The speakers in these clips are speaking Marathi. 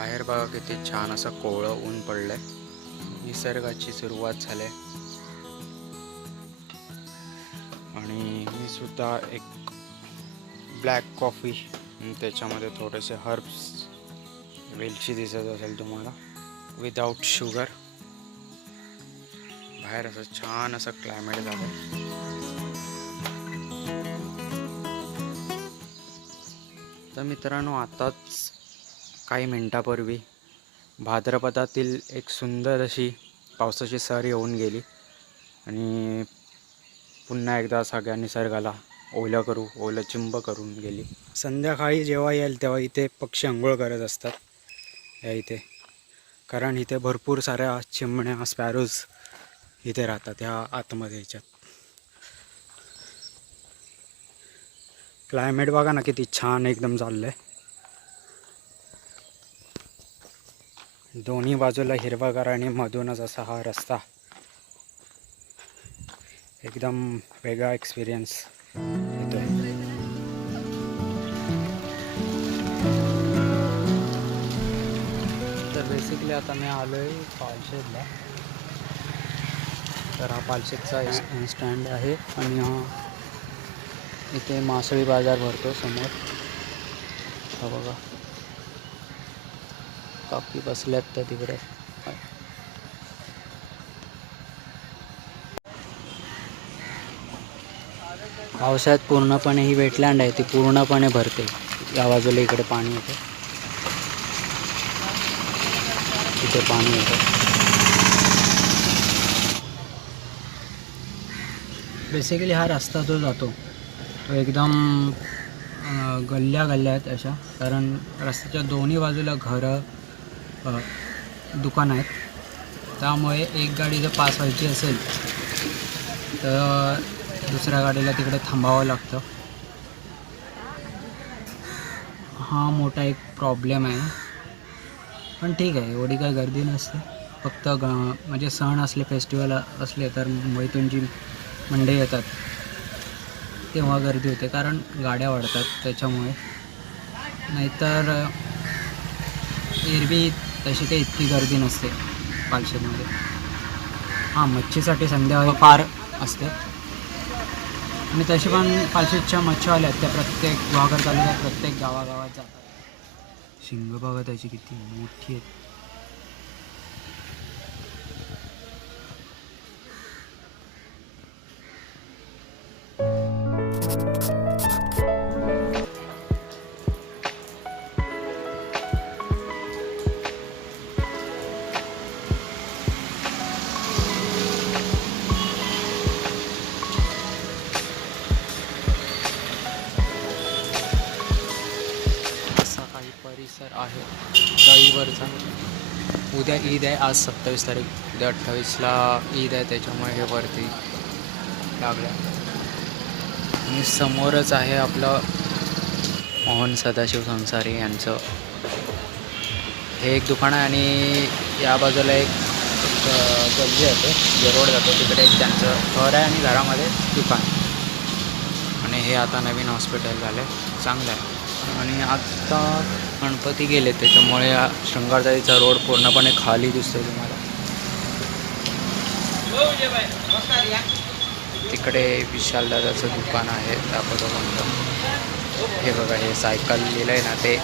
बाहेर बघा किती छान असं कोवळं ऊन पडलंय. निसर्गाची सुरुवात झाली. आणि मी सुद्धा एक ब्लॅक कॉफी त्याच्यामध्ये थोडेसे हर्ब्स वेलची दिसत असेल तुम्हाला विदाऊट शुगर बाहेर असं छान असं क्लायमेट झालं तर मित्रांनो आताच काही मिनटापूर्वी भाद्रपदातील एक सुंदर अशी पावसाची सर येऊन गेली आणि पुन्हा एकदा सगळ्या निसर्गाला ओलं करू ओलं चिंब करून गेली. संध्याकाळी जेव्हा येईल तेव्हा इथे पक्षी आंघोळ करत असतात. या इथे. कारण इथे भरपूर साऱ्या चिमण्या स्पॅरोज इथे राहतात ह्या आतमध्ये याच्यात. क्लायमेट बघा ना किती छान एकदम चाललं आहे दोन्ही बाजूला हिरवागार आणि मधूनच असा हा रस्ता. एकदम वेगळा एक्सपिरियन्स येतोय. तर बेसिकली आता मी आलो आहे पालशेतला. तर हा पालशेतचा स्टँड आहे आणि हा इथे मासळी बाजार भरतो समोर. हा बघा. काकी बसल्यात त्या तिकडे. पावसाळ्यात पूर्णपणे ही वेटलँड आहे ती पूर्णपणे भरते. या बाजूला इकडे पाणी येतं. तिथे पाणी येतं. बेसिकली हा रस्ता जो जातो. तो एकदम गल्ल्या गल्ल्या आहेत अशा. कारण रस्त्याच्या दोन्ही बाजूला घरं दुकान आहेत. त्यामुळे एक गाडी जर पास व्हायची असेल तर दुसऱ्या गाडीला तिकडे थांबावं लागतं. हा मोठा एक प्रॉब्लेम आहे. पण ठीक आहे एवढी काही गर्दी नसते. फक्त ग म्हणजे सण असले फेस्टिवल असले तर मुंबईतून जी मंडई येतात तेव्हा गर्दी होते. कारण गाड्या वाढतात त्याच्यामुळे. नाहीतर एरवी तशी काही इतकी गर्दी नसते पालशेतमध्ये हां मच्छीसाठी संध्याकाळी फार असते. आणि तशी पण पालशेतच्या मच्छीवाल्या आहेत त्या प्रत्येक गुहागर तालुक्यात प्रत्येक गावागावात जातात. शिंग बघा त्याची किती मोठी आहेत. उद्या ईद आहे आज सत्तावीस तारीख. उद्या अठ्ठावीसला ईद आहे त्याच्यामुळे हे वरती लागलं. आणि समोरच आहे आपलं मोहन सदाशिव संसारी यांचं. हे एक दुकान आहे आणि या बाजूला एक गल्ली आहे जे रोड जातो. तिकडे एक त्यांचं घर आहे आणि घरामध्ये दुकान. आणि हे आता नवीन हॉस्पिटल झालं आहे चांगलं आहे. आणि आत्ता गणपती गेले त्याच्यामुळे हा रोड पूर्णपणे खाली दिसतोय तुम्हाला. तिकडे विशाल दादाचं दुकान आहे दाखवतो कोणतं हे बघा हे सायकल लिहिलं आहे ना ते.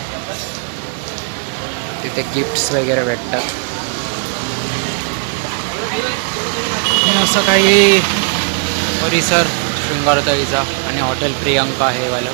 तिथे गिफ्ट्स वगैरे भेटतात. असं काही परिसर शृंगारतळीचा आणि हॉटेल प्रियंका हे वालं.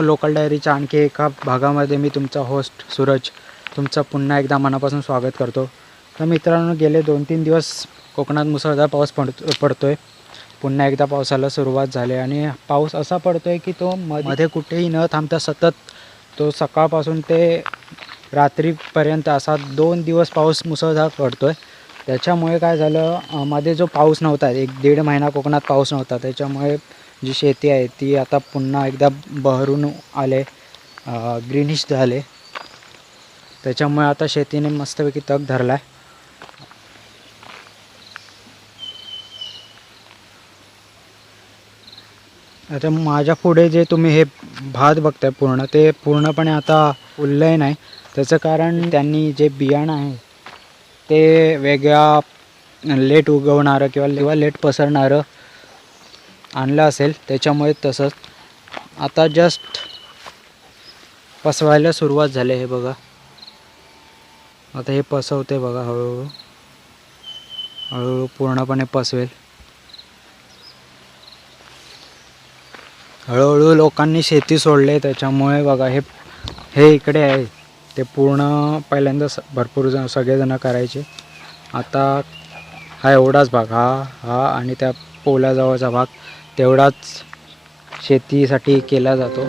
लोकल डायरीच्या आणखी एका भागामध्ये मी तुमचा होस्ट सूरज तुमचं पुन्हा एकदा मनापासून स्वागत करतो. तर मित्रांनो गेले दोन तीन दिवस कोकणात मुसळधार पाऊस पड पडतो आहे पुन्हा एकदा पावसाला सुरुवात झाली आणि पाऊस असा पडतो आहे की तो मध्ये मध्ये कुठेही न थांबता सतत तो सकाळपासून ते रात्रीपर्यंत असा दोन दिवस पाऊस मुसळधार पडतो आहे त्याच्यामुळे काय झालं मध्ये जो पाऊस नव्हता एक दीड महिना कोकणात पाऊस नव्हता. त्याच्यामुळे जी शेती आहे ती आता पुन्हा एकदा बहरून आले ग्रीनिश झाले. त्याच्यामुळे आता शेतीने मस्तपैकी तग धरला आहे आता माझ्या पुढे जे तुम्ही हे भात बघताय पूर्ण ते पूर्णपणे आता फुललंय नाही. त्याचं कारण त्यांनी जे बियाणं आहे ते वेगळ्या लेट उगवणारं किंवा किंवा लेट पसरणारं आणलं असेल त्याच्यामुळे तसंच. आता जस्ट पसवायला सुरुवात झाली हे बघा. आता हे पसवते बघा हळूहळू. हळूहळू पूर्णपणे पसवेल. हळूहळू लोकांनी शेती सोडले त्याच्यामुळे बघा हे हे इकडे आहे. ते पूर्ण पहिल्यांदा स भरपूर जण सगळेजणं करायचे. आता हा एवढाच भाग हा हा आणि त्या पोल्याजवळचा भाग. तेवढाच शेतीसाठी केला जातो.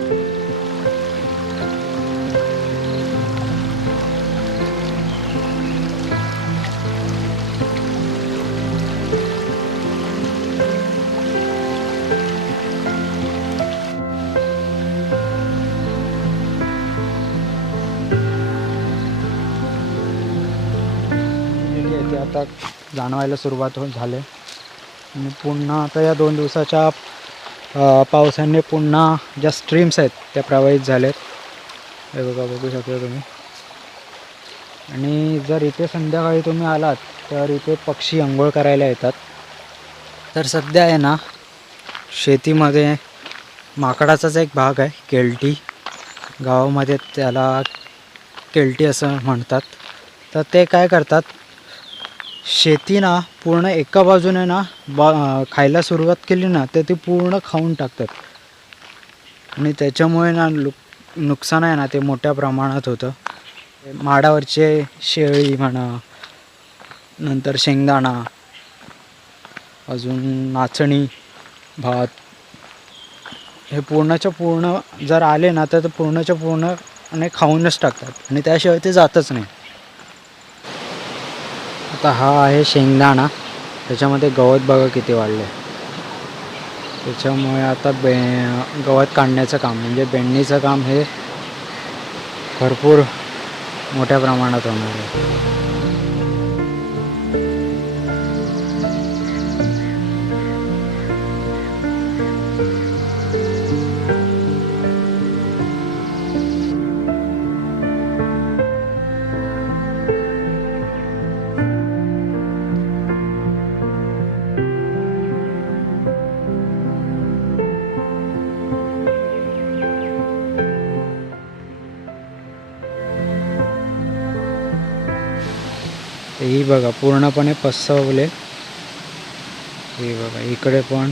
आता जाणवायला सुरुवात हो झाले. आणि पुन्हा आता या दोन दिवसाच्या पावसाने पुन्हा ज्या स्ट्रीम्स आहेत त्या प्रवाहित झाल्यात. हे बघा बघू शकता तुम्ही. आणि जर इथे संध्याकाळी तुम्ही आलात तर इथे पक्षी अंघोळ करायला येतात. तर सध्या आहे ना शेतीमध्ये माकडाचाच एक भाग आहे केल्टी. गावामध्ये त्याला केल्टी असं म्हणतात. तर ते काय करतात शेती ना पूर्ण एका बाजूने ना बा खायला सुरुवात केली ना तर ती पूर्ण खाऊन टाकतात. आणि त्याच्यामुळे ना नुक नुकसान आहे ना ते मोठ्या प्रमाणात होतं. माडावरचे शेळी म्हणा नंतर शेंगदाणा अजून नाचणी भात हे पूर्णच्या पूर्ण जर आले ना तर ते पूर्णच्या पूर्ण आणि खाऊनच टाकतात. आणि त्याशिवाय ते जातच नाही. आता हा आहे शेंगदाणा. त्याच्यामध्ये गवत बघा किती वाढलं त्याच्यामुळे आता बे गवत काढण्याचं काम म्हणजे बेंडणीचं काम हे भरपूर मोठ्या प्रमाणात होणार आहे. तेही बघा पूर्णपणे पसवले हे बघा इकडे पण.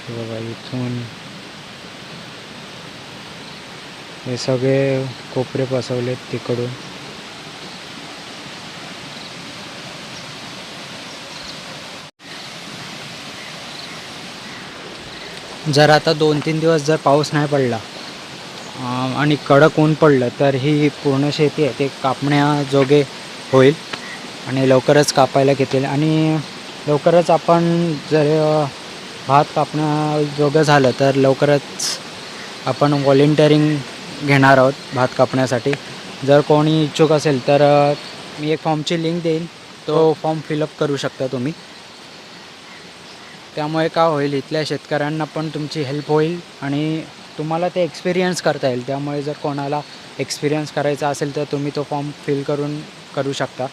हे बघा इथून. हे सगळे कोपरे पसवलेत तिकडून. जर आता दोन तीन दिवस जर पाऊस नाही पडला आणि कडक ऊन पडलं तर ही पूर्ण शेती आहे. ते कापण्याजोगे होईल आणि लवकरच कापायला घेतील. आणि लवकरच आपण जर भात कापण्याजोगं झालं तर लवकरच आपण व्हॉलेंटिअरिंग घेणार आहोत भात कापण्यासाठी. जर कोणी इच्छुक असेल तर मी एक फॉर्मची लिंक देईन. तो फॉर्म फिलअप करू शकता तुम्ही. त्यामुळे का होईल इथल्या शेतकऱ्यांना पण तुमची हेल्प होईल आणि तुम्हाला ते एक्सपिरियन्स करता येईल. त्यामुळे जर कोणाला एक्सपिरियन्स करायचा असेल तर तुम्ही तो फॉर्म फिल करून करू शकता.